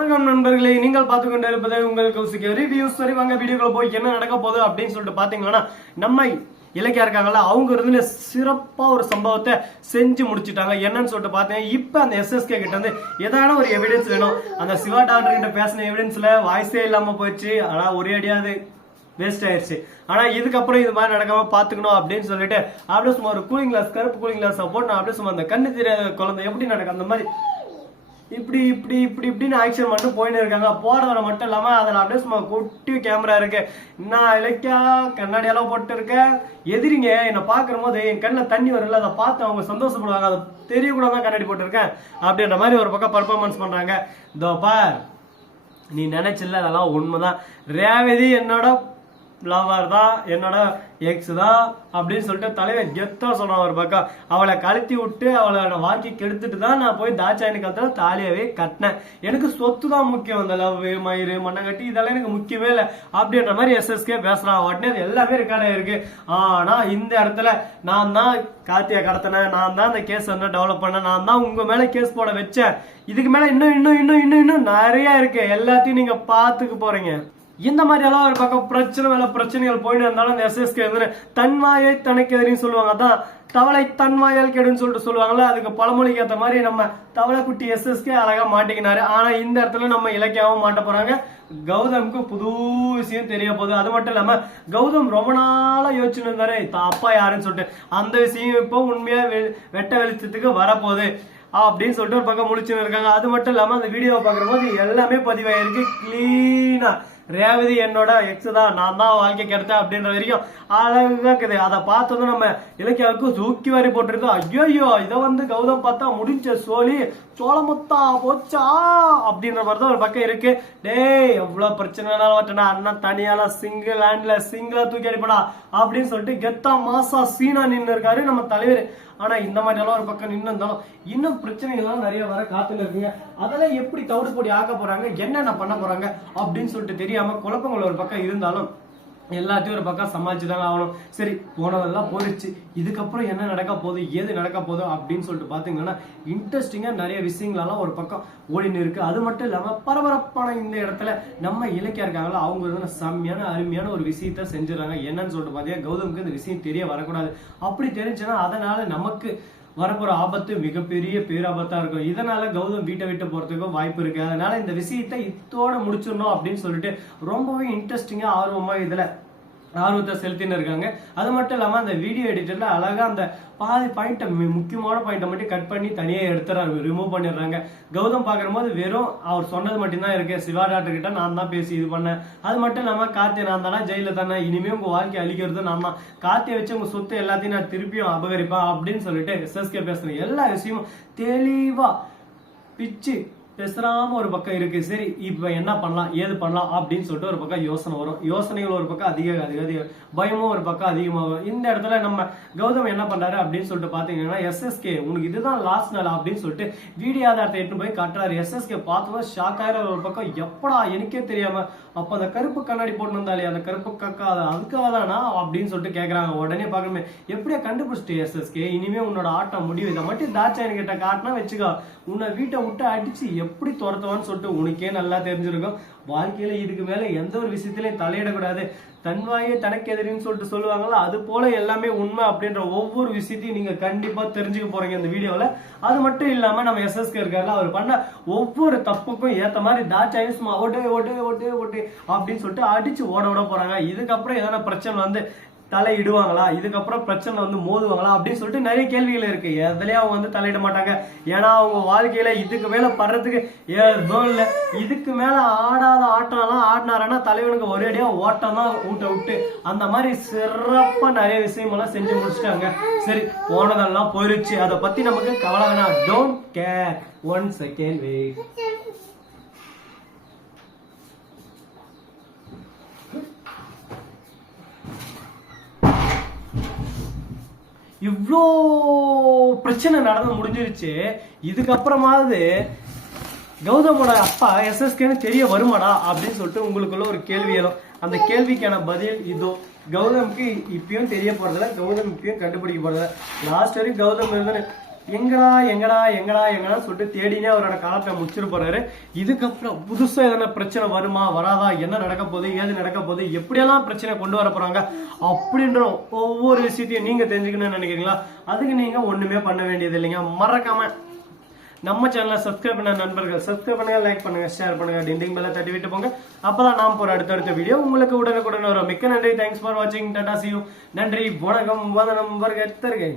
வணக்கம் நண்பர்களே நீங்கள் பார்த்து கொண்டு இருப்பது உங்கள் கௌசிக்க ரிவ்யூஸ் சரி வாங்க வீடியோக்குள்ள போய் என்ன நடக்க போகுது அப்படின்னு சொல்லிட்டு பார்த்தீங்கன்னா நம்ம இலக்கியா இருக்காங்கல்ல அவங்க இருந்து சிறப்பாக ஒரு சம்பவத்தை செஞ்சு முடிச்சிட்டாங்க. என்னன்னு சொல்லிட்டு பார்த்தேன் இப்போ அந்த எஸ்எஸ்கே கிட்ட இருந்து ஏதான ஒரு எவிடன்ஸ் வேணும். அந்த சிவா டாக்டர் கிட்ட பேசின எவிடன்ஸில் வாய்ஸே இல்லாமல் போயிடுச்சு. ஆனால் ஒரே அடியாது வேஸ்ட் ஆயிடுச்சு. ஆனா இதுக்கப்புறம் இது மாதிரி நடக்காம பாத்துக்கணும் அப்படின்னு சொல்லிட்டு அப்படியே சும்மா ஒரு கூலிங் கிளாஸ் கருப்பு கூலிங் கிளாஸ் போட்டு நான் அப்படியே சும்மா அந்த கண்ணு தெரியாத குழந்தை எப்படி நடக்கும்? அந்த மாதிரி இப்படி இப்படி இப்படி இப்படின்னு ஆக்ஷன் மட்டும் போயின்னு இருக்காங்க. போறவரை மட்டும் இல்லாம அதில் அப்படியே சும்மா கொட்டி கேமரா இருக்கு. நான் இலக்கியா? கண்ணாடி எல்லாம் போட்டு இருக்கேன் எதிரிங்க என்னை பார்க்குற போது என் கண்ணில் தண்ணி வரல அதை பார்த்து அவங்க சந்தோஷப்படுவாங்க. அதை தெரியக்கூடாதான் தான் கண்ணாடி போட்டிருக்கேன். அப்படின்ற மாதிரி ஒரு பக்கம் பர்ஃபார்மன்ஸ் பண்றாங்க. இதோ பார் நீ நினைச்சில்ல அதெல்லாம் உண்மைதான். ரேவதி என்னோட லவ்வர் தான் என்னோட எக்ஸ் தான் அப்படின்னு சொல்லிட்டு தலைவன் கெத்தா சொல்றான் ஒரு பக்கம். அவளை கழுத்தி விட்டு அவளை வாழ்க்கை கெடுத்துட்டு தான் நான் போய் தாச்சாயனுக்கு தாலியாவே கட்டினேன். எனக்கு சொத்து தான் முக்கியம் அந்த லவ் மயிறு மண்ணங்கட்டி இதெல்லாம் எனக்கு முக்கியமே இல்லை அப்படின்ற மாதிரி எஸ்எஸ்கே பேசுறான். உடனே அது எல்லாமே ரெக்கார்டாக இருக்கு. ஆனா இந்த இடத்துல நான் தான் கார்த்தியை கடத்தினேன். நான் தான் அந்த கேஸ் வந்து டெவலப் பண்ணேன். நான் தான் உங்க மேல கேஸ் போட வச்சேன். இதுக்கு மேல இன்னும் இன்னும் இன்னும் இன்னும் இன்னும் நிறைய இருக்கு. எல்லாத்தையும் நீங்க பாத்துக்க போறீங்க. இந்த மாதிரி எல்லாம் ஒரு பக்கம் பிரச்சனை மேல பிரச்சனைகள் போயிட்டு இருந்தாலும் அந்த எஸ்எஸ்கே வந்து தன்வாயை தனக்கு எதிரின்னு சொல்லுவாங்க. அதான் தவளை தன்வாயால் கெடுன்னு சொல்லிட்டு சொல்லுவாங்கல்ல அதுக்கு பழமொழிக்கு ஏற்ற மாதிரி நம்ம தவளை குட்டி எஸ்எஸ்கே அழகா மாட்டிக்கினாரு. ஆனா இந்த இடத்துல நம்ம இலக்கியாவும் மாட்ட போறாங்க. கௌதம்க்கு புது விஷயம் தெரிய போகுது. அது மட்டும் இல்லாம கௌதம் ரொம்ப நாளா யோசிச்சுட்டு இருந்தாரு. அப்பா யாருன்னு சொல்லிட்டு அந்த விஷயம் இப்போ உண்மையா வெ- வெட்ட வெளிச்சத்துக்கு வரப்போகுது. அப்படின்னு சொல்லிட்டு ஒரு பக்கம் முழிச்சுன்னு இருக்காங்க. அது மட்டும் இல்லாம அந்த வீடியோவை பார்க்குற போது எல்லாமே பதிவாயிருக்கு. கிளீனா ரேவதி என்னோட எக்ஸ் தான். நான் தான் வாழ்க்கை கெடுத்தேன் அப்படின்ற வரைக்கும் அழகா இருக்குது அதை பார்த்ததும் நம்ம இலக்கியாவுக்கு தூக்கி வாரி போட்டிருக்கோம். ஐயோ ஐயோ இதை வந்து கௌதம் பார்த்தா முடிஞ்ச சோழி சோளமுத்தா போச்சா? அப்படின்ற மாதிரி தான் ஒரு பக்கம் இருக்கு. டேய் எவ்வளவு பிரச்சனைனாலும் வரட்டா அண்ணன் தனியால சிங்கிள் ஹேண்ட்ல சிங்கிளா தூக்கி அடிப்படா அப்படின்னு சொல்லிட்டு கெத்தா மாசா சீனா நின்று இருக்காரு நம்ம தலைவர். ஆனா இந்த மாதிரி எல்லாம் ஒரு பக்கம் நின்று இருந்தாலும் இன்னும் பிரச்சனைகள்லாம் நிறைய வர காத்துல இருக்குங்க. அதெல்லாம் எப்படி தவிடு பொடி ஆக்க போறாங்க? என்னென்ன பண்ண போறாங்க? அப்படின்னு சொல்லிட்டு தெரியாம குழப்பங்கள் ஒரு பக்கம் இருந்தாலும் எல்லாத்தையும் ஒரு பக்கம் சமாளிச்சுதாங்க ஆகணும். சரி போனதெல்லாம் போயிடுச்சு. இதுக்கப்புறம் என்ன நடக்க போகுது ஏது நடக்க போகுது அப்படின்னு சொல்லிட்டு பார்த்தீங்கன்னா இன்ட்ரெஸ்டிங்காக நிறைய விஷயங்களெல்லாம் ஒரு பக்கம் ஓடினு இருக்கு அது மட்டும் இல்லாமல் பரபரப்பான இந்த இடத்துல நம்ம இலக்கியா இருக்காங்களோ அவங்க வந்து செம்மையான அருமையான ஒரு விஷயத்த செஞ்சுறாங்க என்னன்னு சொல்லிட்டு பார்த்தீங்கன்னா கௌதமுக்கு இந்த விஷயம் தெரிய வரக்கூடாது. அப்படி தெரிஞ்சுன்னா அதனால நமக்கு வரப்போற ஆபத்து மிகப்பெரிய பேராபத்தா இருக்கும். இதனால கௌதம் வீட்டை விட்டு போறதுக்கும் வாய்ப்பு இருக்கு. அதனால இந்த விஷயத்தை இத்தோட முடிச்சிடணும் அப்படின்னு சொல்லிட்டு ரொம்பவே இன்ட்ரெஸ்டிங்கா ஆர்வமா இதுல ஆர்வத்தை செலுத்தின்னு இருக்காங்க. அது மட்டும் இல்லாம அந்த வீடியோ எடிட்டர்ல அழகா அந்த பாதி பாயிண்ட்டை முக்கியமான பாயிண்ட்டை மட்டும் கட் பண்ணி தனியா எடுத்துறாரு ரிமூவ் பண்ணிடுறாங்க. கௌதம் பார்க்குற போது வெறும் அவர் சொன்னது மட்டும்தான் இருக்கு. சிவா டாக்டர் கிட்ட நான் தான் பேசி இது பண்ணேன். அது மட்டும் இல்லாம கார்த்தியை நான் தானே ஜெயில தானே இனிமே உங்க வாழ்க்கை அழிக்கிறது நான் தான். கார்த்தியை வச்சு உங்க சொத்து எல்லாத்தையும் நான் திருப்பியும் அபகரிப்பேன் அப்படின்னு சொல்லிட்டு எஸ்எஸ்கே பேசுறேன் எல்லா விஷயமும் தெளிவா பிச்சு பேசுறாம ஒரு பக்கம் இருக்கு. சரி இப்ப என்ன பண்ணலாம்? ஏது பண்ணலாம்? அப்படின்னு சொல்லிட்டு ஒரு பக்கம் யோசனை வரும். யோசனைகள் ஒரு பக்கம் அதிக அதிக அதிக. பயமும் ஒரு பக்கம் அதிகமாகும் இந்த இடத்துல நம்ம கௌதம் என்ன பண்றாரு அப்படின்னு சொல்லிட்டு பாத்தீங்கன்னா எஸ்எஸ்கே உனக்கு இதுதான் லாஸ்ட் நாள் அப்படின்னு சொல்லிட்டு வீடியோ ஆதாரத்தை எட்டு போய் காட்டுறாரு. எஸ்எஸ்கே பார்த்தவங்க ஷாக் ஆயிரம் ஒரு பக்கம் எப்படா எனக்கே தெரியாம அப்ப அந்த கருப்பு கண்ணாடி போட்டு வந்தாலே அந்த கருப்பு கக்கா அதுக்காக தானா அப்படின்னு சொல்லிட்டு கேக்குறாங்க. உடனே பாக்கணுமே எப்படியா கண்டுபிடிச்சிட்டு எஸ்எஸ்கே இனிமே உன்னோட ஆட்டம் முடியும். இதை மட்டும் தாட்சாயன் கிட்ட காட்டினா வச்சுக்கோ. உன்னை வீட்டை விட்டு அடிச்சு எப்படி துரத்துவான்னு சொல்லிட்டு உனக்கே நல்லா தெரிஞ்சிருக்கும். வாழ்க்கையில இதுக்கு மேல எந்த ஒரு விஷயத்திலையும் தலையிடக்கூடாது. தன்வாயே தனக்கு எதிரின்னு சொல்லிட்டு சொல்லுவாங்கல்ல அது போல எல்லாமே உண்மை அப்படின்ற ஒவ்வொரு விஷயத்தையும் நீங்க கண்டிப்பா தெரிஞ்சுக்க போறீங்க இந்த வீடியோல. அது மட்டும் இல்லாம நம்ம எஸ்எஸ்கே இருக்காருல அவர் பண்ண ஒவ்வொரு தப்புக்கும் ஏத்த மாதிரி தாச்சாயும் சும்மா ஓட்டு ஓட்டு ஓட்டு ஓட்டு அப்படின்னு சொல்லிட்டு அடிச்சு ஓட விட போறாங்க. இதுக்கப்புறம் எதனா பிரச்சனை வந்து தலையிடுவாங்களா? இதுக்கப்புறம் பிரச்சனை வந்து மோதுவாங்களா? அப்படின்னு சொல்லிட்டு நிறைய கேள்விகள் இருக்கு. எதுலயும் அவங்க வந்து தலையிட மாட்டாங்க ஏன்னா அவங்க வாழ்க்கையில இதுக்கு மேல படுறதுக்கு ஏதும் இல்லை. இதுக்கு மேல ஆடாத ஆட்டம்லாம் ஆடினாரன்னா தலைவனுக்கு ஒரேடியா ஓட்டம் தான் ஊட்ட விட்டு அந்த மாதிரி சிறப்பா நிறைய விஷயமெல்லாம் செஞ்சு முடிச்சிட்டாங்க. சரி போனதெல்லாம் போயிருச்சு. அதை பத்தி நமக்கு கவலை வேணாம். Don't care one second wait இவ்வளோ பிரச்சனை நடந்து முடிஞ்சிருச்சு. இதுக்கப்புறமாவது கௌதமோட அப்பா எஸ்எஸ்கேன்னு தெரிய வருமாடா அப்படின்னு சொல்லிட்டு உங்களுக்குள்ள ஒரு கேள்வி எழும். அந்த கேள்விக்கான பதில் இதோ. கௌதமுக்கு இப்பயும் தெரிய போறதில்ல கௌதம் இப்பயும் கண்டுபிடிக்க போறதில்ல. லாஸ்ட் வரைக்கும் கௌதம் இருந்து எங்கடா எங்கடா எங்கடா எங்கடா சொல்லிட்டு தேடினே அவரோட காலத்தை முச்சிட்டு போறாரு. இதுக்கப்புறம் புதுசா எதனா பிரச்சனை வருமா வராதா என்ன நடக்க போகுது ஏது நடக்க போகுது எப்படியெல்லாம் பிரச்சனை கொண்டு வர போறாங்க அப்படின்ற ஒவ்வொரு விஷயத்தையும் நீங்க தெரிஞ்சுக்கணும்னு நினைக்கிறீங்களா? அதுக்கு நீங்க ஒண்ணுமே பண்ண வேண்டியது இல்லைங்க. மறக்காம நம்ம சேனலை சப்ஸ்கிரைப் பண்ண நண்பர்கள் சப்ஸ்கிரைப் பண்ணுங்க லைக் பண்ணுங்க ஷேர் பண்ணுங்க டிண்டிங் பெல்ல தட்டி விட்டு போங்க. அப்பதான் நாம் போற அடுத்தடுத்த வீடியோ உங்களுக்கு உடனுக்குடன் வரும். மிக்க நன்றி. தேங்க்ஸ் ஃபார் வாட்சிங் டாடா சியூ நன்றி. வணக்கம். வதனம் வருக. தருகை.